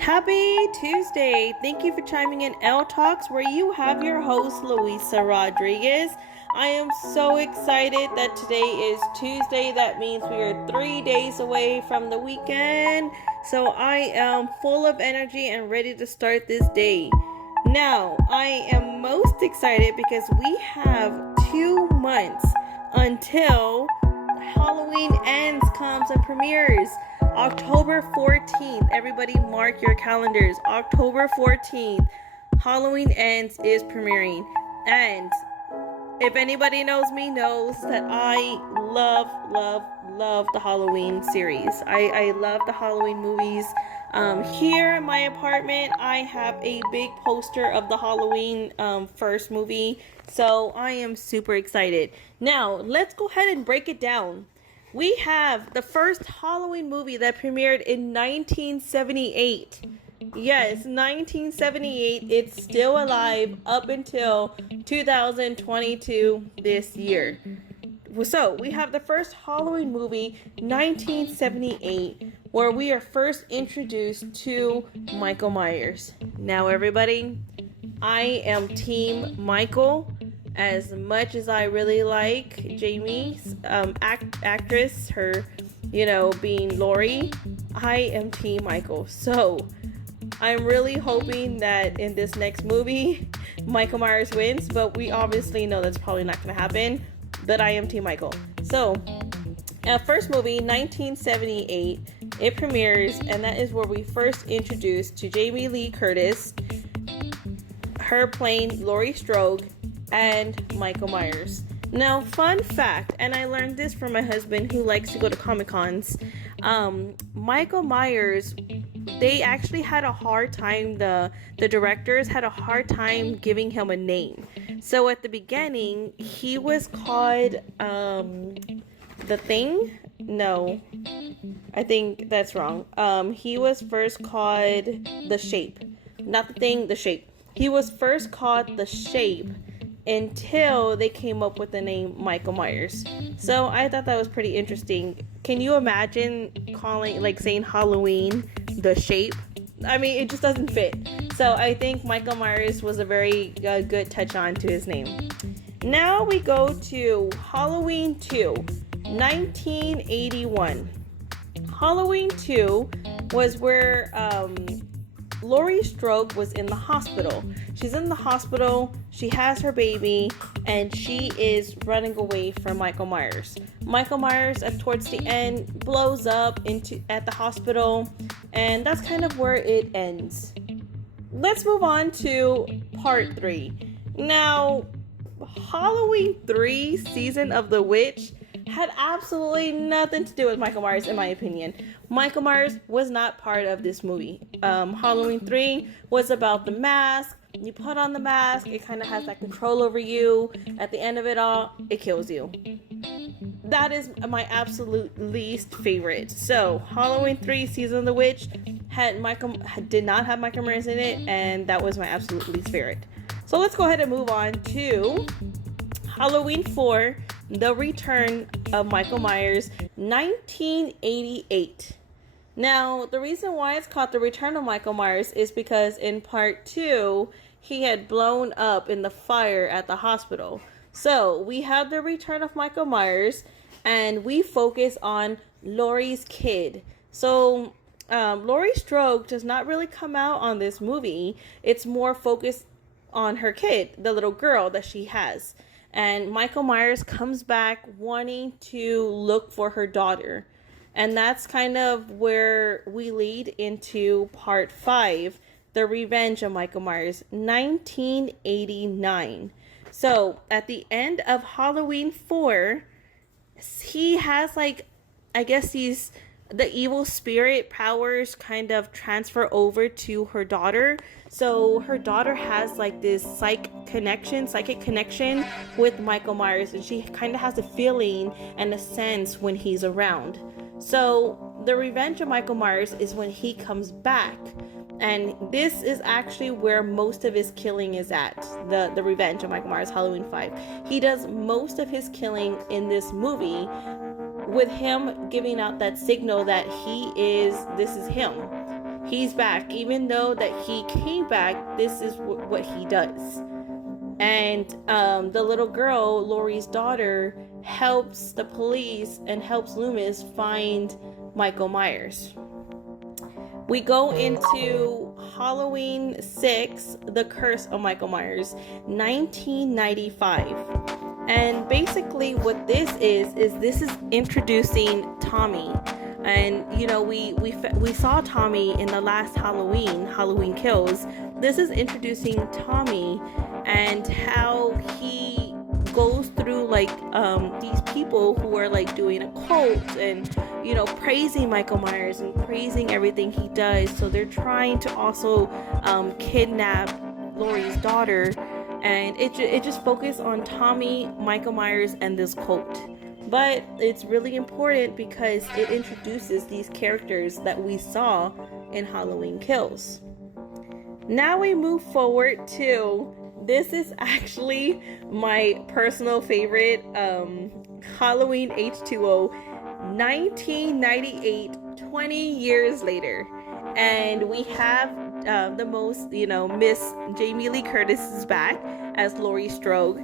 Happy Tuesday! Thank you for chiming in L Talks, where you have your host, Luisa Rodriguez. I am so excited that today is Tuesday. That means we are 3 days away from the weekend. So I am full of energy and ready to start this day. Now, I am most excited because we have 2 months until Halloween Ends comes and premieres. October 14th. Everybody mark your calendars. October 14th. Halloween Ends is premiering. And if anybody knows me, knows that I love the Halloween series. I love the Halloween movies. Here in my apartment, I have a big poster of the Halloween first movie. So I am super excited. Now, let's go ahead and break it down. We have the first Halloween movie that premiered in 1978. Yes, 1978. It's still alive up until 2022 this year. So, we have the first Halloween movie, 1978, where we are first introduced to Michael Myers. Now, everybody, I am Team Michael. As much as I really like Jamie's actress, her, being Laurie, I am Team Michael. So I'm really hoping that in this next movie, Michael Myers wins, but we obviously know that's probably not going to happen. But I am Team Michael. So, first movie, 1978, it premieres, and that is where we first introduced to Jamie Lee Curtis, her playing Laurie Strode, and Michael Myers. Now, fun fact, and I learned this from my husband who likes to go to Comic-Cons. Michael Myers, they actually had a hard time, the directors had a hard time giving him a name. So at the beginning, he was called The Thing? No, I think that's wrong. He was first called The Shape. Not The Thing, The Shape. He was first called The Shape until they came up with the name Michael Myers. So I thought that was pretty interesting. Can you imagine saying Halloween The Shape? I mean, it just doesn't fit. So I think Michael Myers was a very good touch on to his name. Now we go to Halloween 2, 1981. Halloween 2 was where Laurie Strode was in the hospital. She's in the hospital, she has her baby, and she is running away from Michael Myers. Michael Myers, towards the end, blows up at the hospital, and that's kind of where it ends. Let's move on to part 3. Now, Halloween 3, Season of the Witch, had absolutely nothing to do with Michael Myers, in my opinion. Michael Myers was not part of this movie. Halloween 3 was about the mask. You put on the mask, it kind of has that control over you. At the end of it all, it kills you. That is my absolute least favorite. So, Halloween 3, Season of the Witch, did not have Michael Myers in it, and that was my absolute least favorite. So, let's go ahead and move on to Halloween 4, The Return of Michael Myers, 1988. Now, the reason why it's called The Return of Michael Myers is because in part 2, he had blown up in the fire at the hospital. So, we have The Return of Michael Myers, and we focus on Laurie's kid. So, Laurie Strode does not really come out on this movie. It's more focused on her kid, the little girl that she has. And Michael Myers comes back wanting to look for her daughter. And that's kind of where we lead into part 5, The Revenge of Michael Myers, 1989. So, at the end of Halloween 4, he has the evil spirit powers kind of transfer over to her daughter. So her daughter has this psychic connection with Michael Myers, and she kind of has a feeling and a sense when he's around. So the Revenge of Michael Myers is when he comes back, and this is actually where most of his killing is at. The Revenge of Michael Myers, Halloween 5. He does most of his killing in this movie, with him giving out that signal that this is him. he's back. Even though that he came back, this is what he does. And the little girl, Laurie's daughter, helps the police and helps Loomis find Michael Myers. We go into Halloween 6, The Curse of Michael Myers, 1995. And basically what this is this is introducing Tommy. And you know, we saw Tommy in the last Halloween Kills. This is introducing Tommy and how he goes through like these people who are like doing a cult and, you know, praising Michael Myers and praising everything he does. So they're trying to also kidnap Laurie's daughter, and it just focused on Tommy, Michael Myers, and this cult. But it's really important because it introduces these characters that we saw in Halloween Kills. Now we move forward to, this is actually my personal favorite, Halloween H2O, 1998, 20 years later. And we have the most, you know, Miss Jamie Lee Curtis is back as Laurie Strode.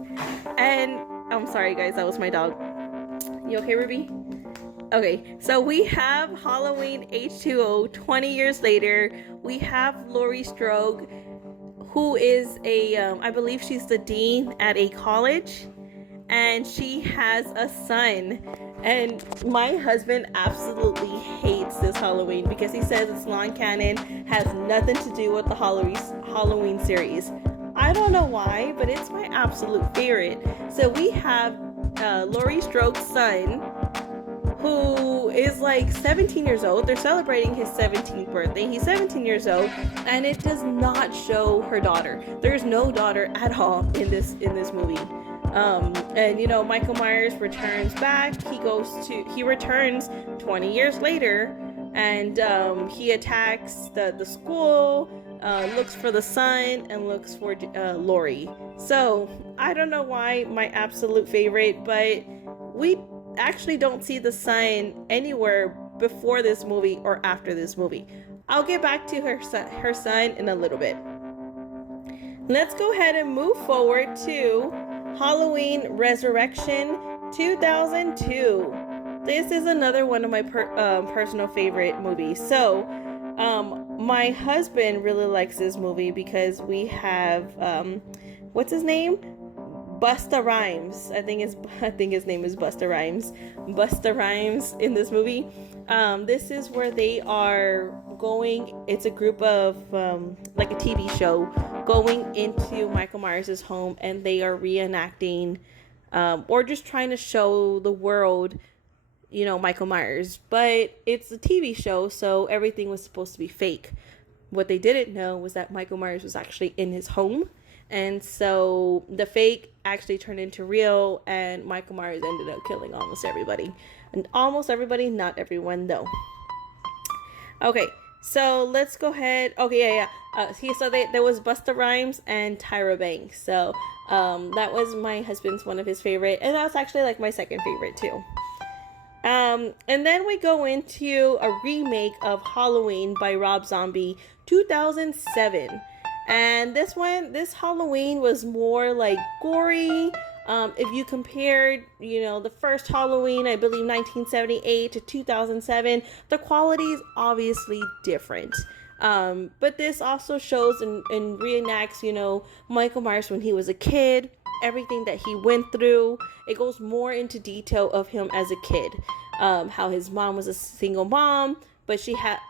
And I'm sorry guys, that was my dog. You okay, Ruby? Okay, so we have Halloween H2O 20 years later. We have Laurie Strode, who is a, I believe she's the dean at a college, and she has a son. And my husband absolutely hates this Halloween because he says it's non-canon, has nothing to do with the Halloween series. I don't know why, but it's my absolute favorite. So we have Laurie Strode's son, who is like 17 years old. They're celebrating his 17th birthday. He's 17 years old, and it does not show her daughter. There's no daughter at all in this movie. And you know, Michael Myers returns back. He returns 20 years later, and he attacks the school, looks for the son, and looks for Laurie. So I don't know why my absolute favorite, but we actually don't see the son anywhere before this movie or after this movie. I'll get back to her son in a little bit. Let's go ahead and move forward to Halloween Resurrection 2002. This is another one of my personal favorite movies. So my husband really likes this movie because we have what's his name? Busta Rhymes. I think his name is Busta Rhymes. Busta Rhymes in this movie. This is where they are going. It's a group of like a TV show going into Michael Myers' home, and they are reenacting or just trying to show the world, you know, Michael Myers. But it's a TV show, so everything was supposed to be fake. What they didn't know was that Michael Myers was actually in his home. And so the fake actually turned into real, and Michael Myers ended up killing almost everybody. And almost everybody, not everyone though. Okay, so let's go ahead. Okay, there was Busta Rhymes and Tyra Banks. So that was my husband's one of his favorite, and that's actually like my second favorite too. And then we go into a remake of Halloween by Rob Zombie, 2007. And this Halloween was more like gory. If you compared, you know, the first Halloween, I believe 1978 to 2007, the quality is obviously different. But this also shows and reenacts, you know, Michael Myers when he was a kid, everything that he went through. It goes more into detail of him as a kid, how his mom was a single mom, but she had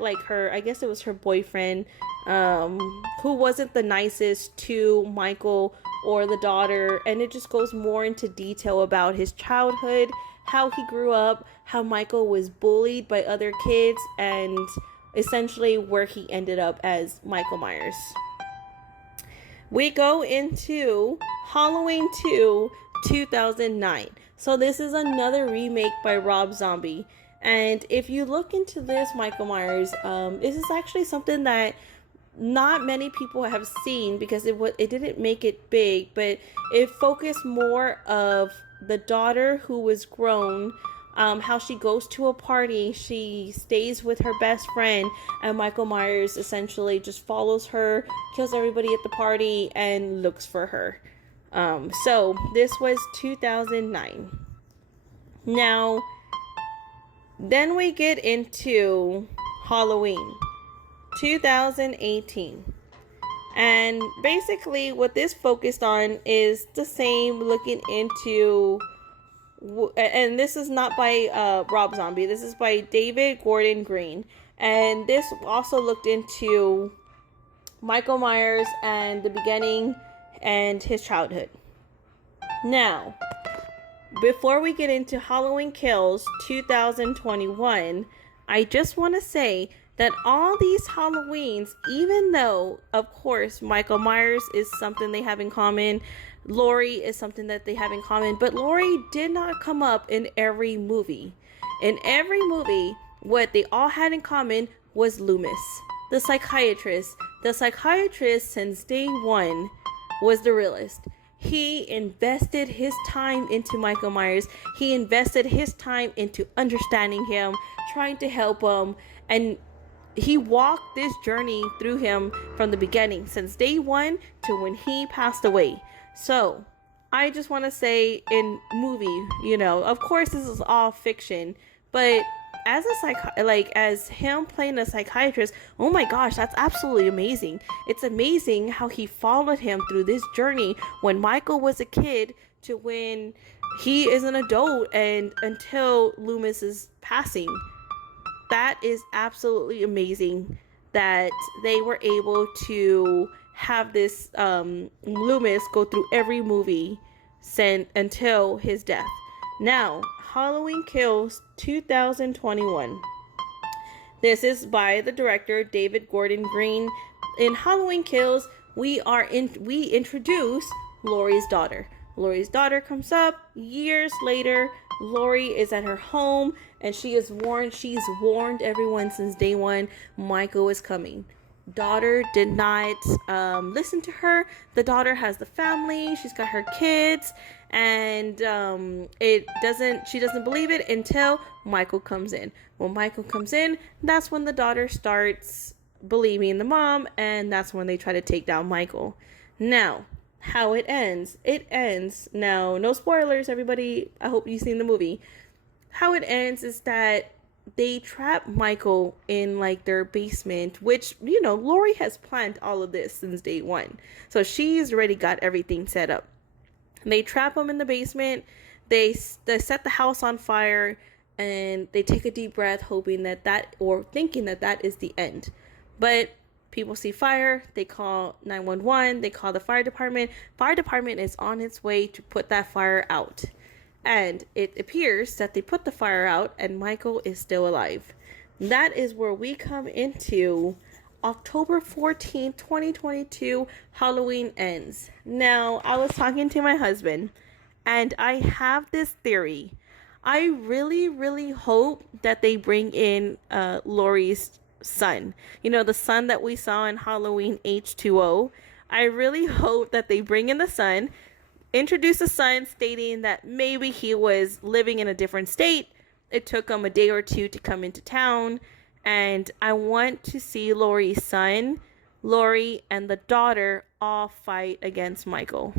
like her, I guess it was her boyfriend, who wasn't the nicest to Michael or the daughter. And it just goes more into detail about his childhood, how he grew up, how Michael was bullied by other kids, and essentially where he ended up as Michael Myers. We go into Halloween 2, 2009. So this is another remake by Rob Zombie. And if you look into this Michael Myers, this is actually something that not many people have seen because it didn't make it big, but it focused more of the daughter who was grown, how she goes to a party, she stays with her best friend, and Michael Myers essentially just follows her, kills everybody at the party, and looks for her. So this was 2009. Now, then we get into Halloween, 2018. And basically what this focused on is the same, looking into, and this is not by Rob Zombie, this is by David Gordon Green. And this also looked into Michael Myers and the beginning and his childhood. Now, before we get into Halloween Kills 2021, I just want to say that all these Halloweens, even though, of course, Michael Myers is something they have in common, Laurie is something that they have in common, but Laurie did not come up in every movie. In every movie, what they all had in common was Loomis, the psychiatrist. The psychiatrist, since day one, was the realist. He invested his time into Michael Myers. He invested his time into understanding him, trying to help him, and he walked this journey through him from the beginning, since day one to when he passed away. So I just want to say, in movie, of course this is all fiction, but as as him playing a psychiatrist, oh my gosh, that's absolutely amazing. It's amazing how he followed him through this journey when Michael was a kid to when he is an adult and until Loomis's passing. That is absolutely amazing that they were able to have this Loomis go through every movie until his death. Now, Halloween Kills 2021. This is by the director David Gordon Green. In Halloween Kills, we introduce Laurie's daughter. Laurie's daughter comes up years later. Laurie is at her home and she's warned everyone since day one, Michael is coming. Daughter did not listen to her. The daughter has the family, she's got her kids, and she doesn't believe it until Michael comes in. When Michael comes in, that's when the daughter starts believing the mom, and that's when they try to take down Michael. Now, how it ends. Now, no spoilers, everybody. I hope you've seen the movie. How it ends is that they trap Michael in their basement, which, Laurie has planned all of this since day one. So she's already got everything set up. They trap him in the basement. They set the house on fire, and they take a deep breath, hoping thinking that is the end. But people see fire, they call 911, they call the fire department. Fire department is on its way to put that fire out. And it appears that they put the fire out and Michael is still alive. That is where we come into October 14th, 2022, Halloween Ends. Now, I was talking to my husband and I have this theory. I really, really hope that they bring in Laurie's son. The son that we saw in Halloween H2O. I really hope that they bring in the son, introduce the son, stating that maybe he was living in a different state. It took him a day or two to come into town. And I want to see Laurie's son, Laurie, and the daughter all fight against Michael.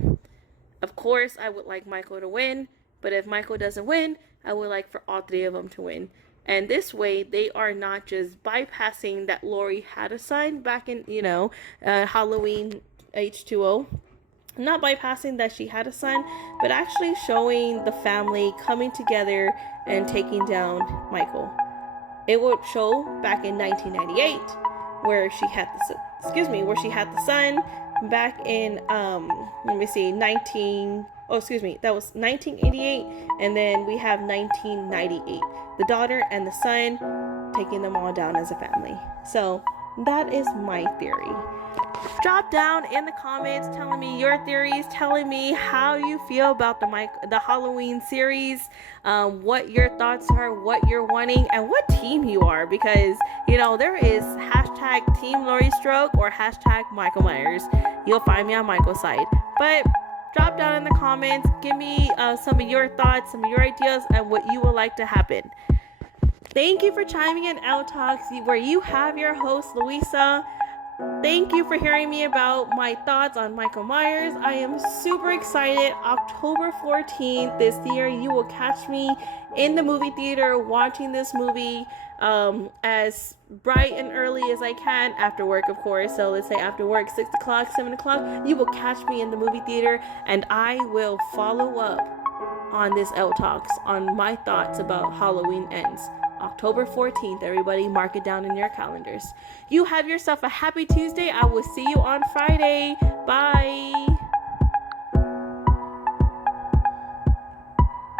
Of course, I would like Michael to win. But if Michael doesn't win, I would like for all three of them to win. And this way, they are not just bypassing that Laurie had a son back in, Halloween H2O. Not bypassing that she had a son, but actually showing the family coming together and taking down Michael. It would show back in 1998 where she had the son. Back in that was 1988, and then we have 1998. The daughter and the son taking them all down as a family. So that is my theory. Drop down in the comments telling me your theories, telling me how you feel about the Halloween series, what your thoughts are, what you're wanting, and what team you are, because there is hashtag Team Laurie Strode or hashtag Michael Myers. You'll find me on Michael's side. But drop down in the comments. Give me some of your thoughts, some of your ideas, and what you would like to happen. Thank you for chiming in L Talks, where you have your host, Louisa. Thank you for hearing me about my thoughts on Michael Myers. I am super excited. October 14th this year, you will catch me in the movie theater watching this movie as bright and early as I can, after work, of course. So let's say after work, 6 o'clock, 7 o'clock, you will catch me in the movie theater, and I will follow up on this L Talks on my thoughts about Halloween Ends. October 14th, everybody, mark it down in your calendars. You have yourself a happy Tuesday. I will see you on Friday. Bye.